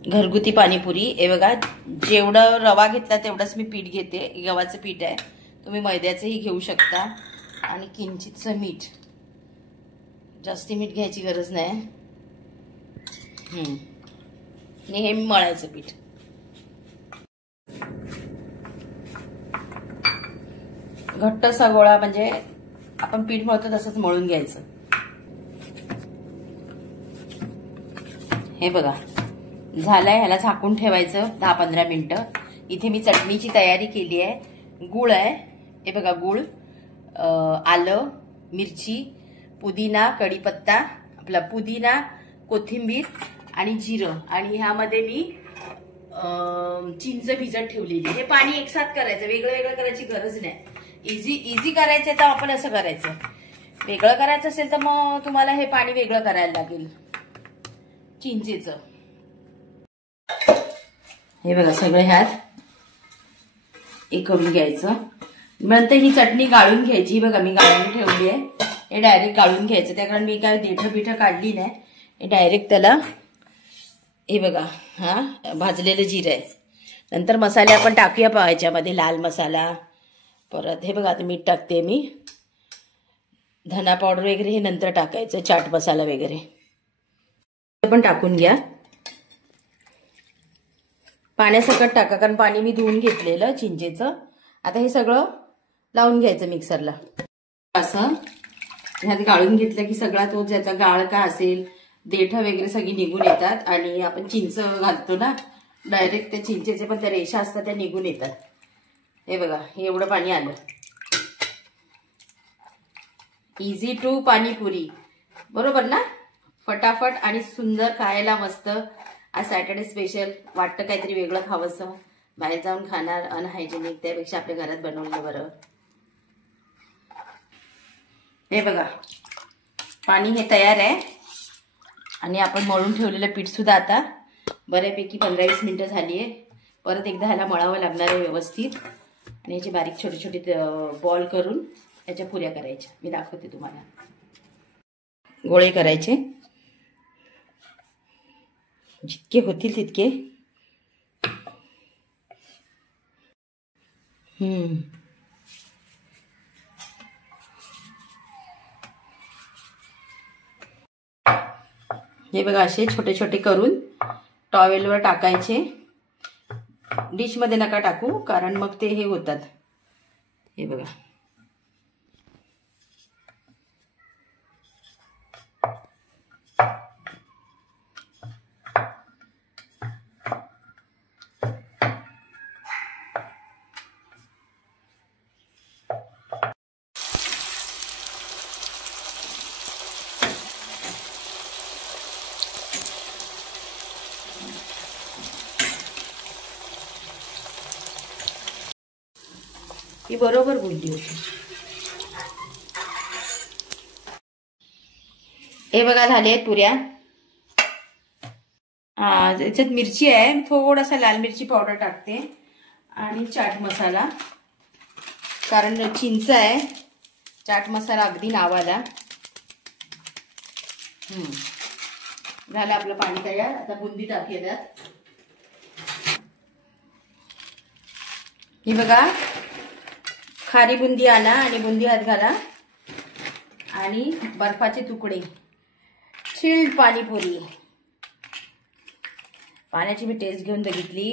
घरगुती पाणीपुरी हे बघा, जेवढं रवा घेतला तेवढंच मी पीठ घेते. गव्हाचं पीठ आहे, तुम्ही मैद्याचंही घेऊ शकता. आणि किंचितचं मीठ, जास्ती मीठ घ्यायची गरज नाही. आणि हे मळायचं पीठ. घट्टसा गोळा म्हणजे आपण पीठ मळतो तसंच मळून घ्यायचं. हे बघा झालंय. ह्याला झाकून ठेवायचं 10-15 मिनिटं. इथे मी चटणीची तयारी केली आहे. गूळ आहे, हे बघा गूळ, आलं, मिरची, पुदिना, कढीपत्ता, आपला पुदिना, कोथिंबीर आणि जिरं. आणि ह्यामध्ये मी चिंच भिजत ठेवलेली. हे पाणी एकसाथ करायचं, वेगळं वेगळं करायची गरज नाही. इझी करायचं तर आपण असं करायचं. वेगळं करायचं असेल तर मग तुम्हाला हे पाणी वेगळं करायला लागेल चिंचेचं. हे बघा सगळं ह्यात हे करून घ्यायचं. नंतर ही चटणी गाळून घ्यायची. बघा मी गाळून ठेवली आहे. हे डायरेक्ट गाळून घ्यायचं. त्या कारण मी काय देठं काढली नाही. हे डायरेक्ट त्याला हे बघा भाजलेलं जिरं आहे. नंतर मसाले आपण टाकूया ह्याच्यामध्ये. लाल मसाला, परत हे बघा आता मीठ टाकते मी, धना पावडर वगैरे हे नंतर टाकायचं, चाट मसाला वगैरे पण टाकून घ्या. पाण्यासकट टाका कारण पाणी मी धुवून घेतलेलं चिंचेचं. आता हे सगळं लावून घ्यायचं मिक्सरला. असं ह्यात गाळून घेतलं की सगळा तो ज्याचा गाळ का असेल, देठ वगैरे सगळी निघून येतात. आणि आपण चिंच घालतो ना डायरेक्ट, त्या चिंचेचे पण त्या रेषा असतात त्या निघून येतात. हे बघा हे एवढं पाणी आलं. इझी टू पाणीपुरी, बरोबर ना? फटाफट आणि सुंदर, खायला मस्त. आज सॅटर्डे स्पेशल, वाटतं काहीतरी वेगळं खावंसं. बाहेर जाऊन खाणार अनहायजेनिक, त्यापेक्षा आपल्या घरात बनवलेलं बरं. हे बघा पाणी हे तयार आहे. आणि आपण मळून ठेवलेलं पीठ सुद्धा आता बऱ्यापैकी 15-20 मिनिटं झाली आहे. परत एकदा ह्याला मळावं लागणार आहे व्यवस्थित. आणि याचे बारीक छोटे छोटे बॉल करून याच्या पुऱ्या करायच्या. मी दाखवते तुम्हाला. गोळे करायचे जितके होतील तितके. हे बघा असे छोटे छोटे करून टॉवेलवर टाकायचे. डिश मध्ये नका टाकू कारण मग ते हे होतात. हे बघा ही बरोबर बोलली होती. हे बघा झाले आहेत पुऱ्या. याच्यात मिरची आहे, थोडासा लाल मिरची पावडर टाकते आणि चाट मसाला, कारण चिंच आहे. चाट मसाला अगदी नावाला. झालं आपलं पाणी तयार. आता बुंदी टाकूया त्यात. ही बघा खारी बुंदी आणा आणि बुंदी हात घाला आणि बर्फाचे तुकडे. चिल्ड पाणीपुरी. पाण्याची मी टेस्ट घेऊन बघितली,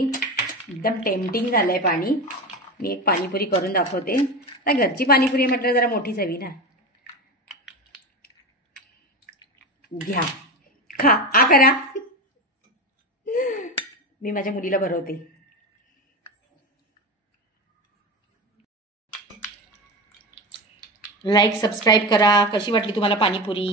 एकदम टेम्पटिंग झालंय पाणी. मी एक पाणीपुरी करून दाखवते. तर घरची पाणीपुरी म्हटलं जरा मोठीच हवी ना. घ्या खा आ करा. मी माझ्या मुलीला भरवते. लाईक सबस्क्राईब करा. कशी वाटली तुम्हाला पाणीपुरी?